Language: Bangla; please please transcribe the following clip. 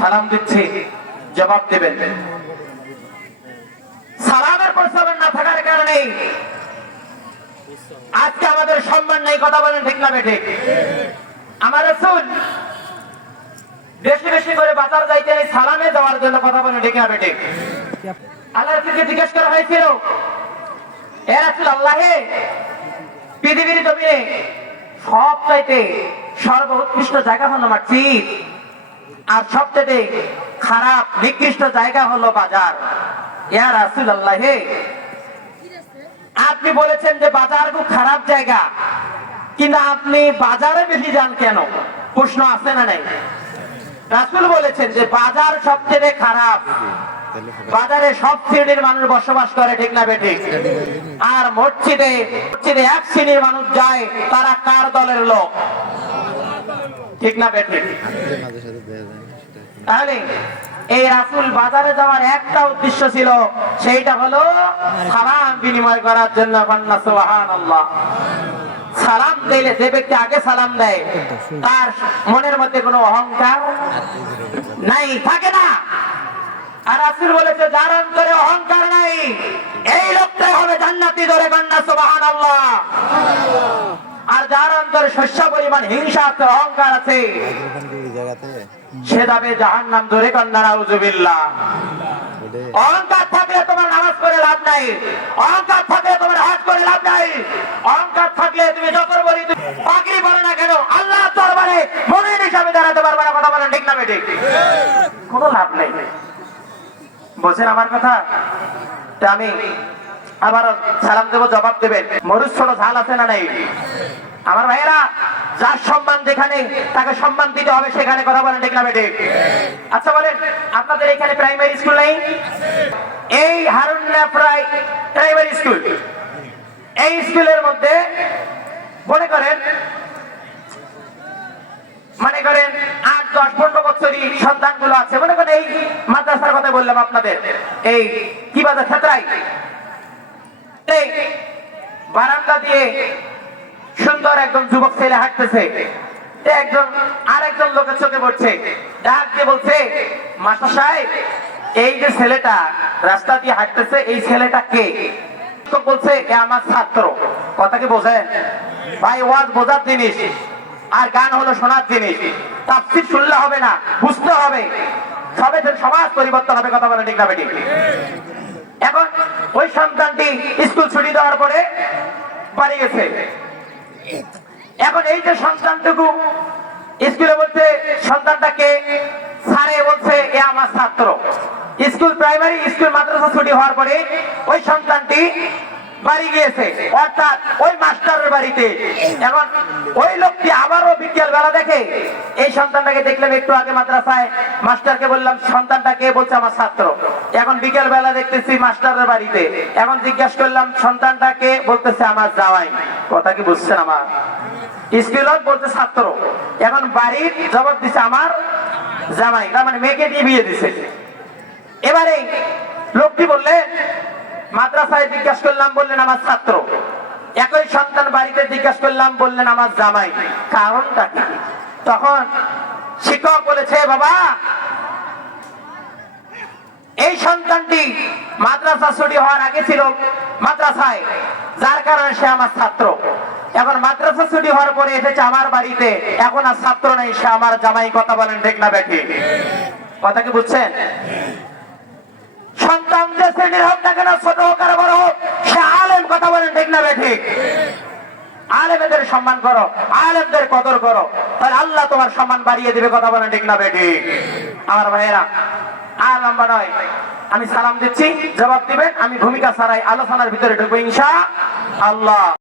সালাম দিচ্ছি, জবাব দেবেন। সালামের প্রচলন না থাকার কারণে আজকে আমাদের সম্মান নেই, কথা বলেন ঠিক না বেঠে? আমার রাসূল বেশি বেশি করে বাজার যাইতে নেই সালামে যাওয়ার জন্য, কথা বলেন ঠিক না বেঠে? আল্লাহ রাসূলকে জিজ্ঞেস করা হয়েছিল, হে রাসূলুল্লাহ, পৃথিবীর জমিনে সবচাইতে সর্বোৎকৃষ্ট জায়গা হলো মসজিদ, আর সবচেয়ে খারাপ নিকৃষ্ট জায়গা হলো বাজার। ইয়া রাসূলুল্লাহ, আপনি বলেছেন যে বাজার খুব খারাপ জায়গা, কিন্তু আপনি বাজারে বেশি যান কেন? প্রশ্ন আছে না নাই? রাসূল বলেছেন যে বাজার সবচেয়ে খারাপ, বাজারে সব শ্রেণীর মানুষ বসবাস করে, ঠিক না বেঠিক? আর মসজিদে এক শ্রেণীর মানুষ যায়, তারা কার দলের লোক, ঠিক না বেঠিক? তাহলে এই রাসূল বাজারে যাওয়ার একটা উদ্দেশ্য ছিল, সেইটা হলো সালাম বিনিময় করার জন্য। সুবহানাল্লাহ। সালাম দিলে যে ব্যক্তি আগে সালাম দেয় তার মনের মধ্যে কোনো অহংকার নাই, থাকে না। আর রাসূল বলেছে যার অন্তরে অহংকার নাই এই লোকটাই হবে জান্নাতি, ধরে কন্যা সুবহানাল্লাহ। আর যার অন্তরে শস্য পরিমাণ হিংসা আছে, অহংকার আছে, সে যাবে জাহান্নাম, ধরে কন্যা নাউযুবিল্লাহ। অহংকার থাকলে তোমার নামাজ পড়ে লাভ নাই, অহংকার থাকলে তোমার হজ করে লাভ নাই, অহংকার থাকলে তুমি যত বলি পাগড়ি পরো না কেন আল্লাহ দরবারে মুমিন হিসাবে দাঁড়াতে পারবে না, কথা বলেন ঠিক না বেঠিক? কোনো লাভ নেই। বলছেন আমার কথা? আমি আবার সালাম দেবো, জবাব দেবেন। মরুচ ছোট ঝাল আছে না নাই? আমার ভাইয়েরা, যার সম্মান যেখানে তাকে সম্মান দিতে হবে সেখানে, কথা বলেন ঠিক না বেঠিক? আচ্ছা বলেন, আপনাদের এখানে প্রাইমারি স্কুল নেই? এই হারুন্না প্রাইমারি স্কুল, এই স্কুলের মধ্যে মনে করেন 8, 10, 15 বছরই সন্তানগুলো আছে। মনে করেন এই মাদ্রাসার কথা বললাম আপনাদের, এই কি বাজার ক্ষেত্রাই, বারান্দা দিয়ে সুন্দর একজন যুবক ছেলে হাঁটতেছে, আরেকজন লোকের চোখে পড়ছে, ডাক দিয়ে বলছে, মাস্টার সাহেব, এই যে ছেলেটা রাস্তা দিয়ে হাঁটতেছে, এই ছেলেটা কে? বলছে এ আমার ছাত্র। কথা কি বোঝেন ভাই? ওয়াজ বোঝার জিনিস, আর গান হলো শোনার জিনিস। তাফসীর শুনলে হবে না, বুঝতে হবে, তবে সমাজ পরিবর্তন হবে, কথা বলেন ঠিক না বেঠিক? এখন ওই সন্তানটি স্কুল ছুটি দেওয়ার পরে বাড়ি গেছে। এখন এই যে সন্তানটুকু স্কুলে বলছে সন্তানটাকে, স্যারে বলছে এ আমার ছাত্র। স্কুল প্রাইমারি স্কুল মাদ্রাসা ছুটি হওয়ার পরে ওই সন্তানটি বাড়ি গিয়েছে, অর্থাৎ ওই মাস্টারের বাড়িতে। এখন ওই লোকটি আবারও বিকেল বেলা দেখে এই সন্তানটাকে দেখলাম একটু আগে মাদ্রাসায়, মাস্টারকে বললাম সন্তানটাকে, বলছে আমার ছাত্র। এখন বিকেল বেলা দেখতেছি মাস্টারের বাড়িতে, এখন জিজ্ঞাসা করলাম সন্তানটাকে, বলতেছে আমার জামাই। কথা কি বুঝছেন? আমার স্কুল বলছে ছাত্র, এখন বাড়ির জবাব দিচ্ছে আমার জামাই, তার মানে মেয়েকে দিয়ে বিয়ে দিছে। এবারে লোকটি বললেন মাদ্রাসায় জিজ্ঞাসা করলাম, বললেন আমার ছাত্র। একই সন্তান বাড়িতে জিজ্ঞাসা করলাম, বললেন আমার জামাই। কারণটা কি? তখন শিক্ষক বলেছে, বাবা এই সন্তানটি মাদ্রাসা ছুটি হওয়ার আগে ছিল মাদ্রাসায়, যার কারণে সে আমার ছাত্র। এখন মাদ্রাসা ছুটি হওয়ার পরে এসেছে আমার বাড়িতে, এখন আর ছাত্র নেই, সে আমার জামাই। কথা বলেন ঠিক না বেঠিক? কথা কি বুঝছেন? সন্তান যে শ্রেণীর হোক না কেন, ছোট হোক আর বড় হোক, সে আলেম। কথা বলেন ঠিক না বেঠিক? আলেমদের সম্মান করো, আলেমদের কদর করো, তাহলে আল্লাহ তোমার সম্মান বাড়িয়ে দিবে। কথা বলেন ঠিক না বেঠিক? আমার ভাইয়েরা, আর লম্বা নয়, আমি সালাম দিচ্ছি, জবাব দিবেন। আমি ভূমিকা ছাড়াই আলোচনার ভিতরে ঢুকবো ইনশাআল্লাহ।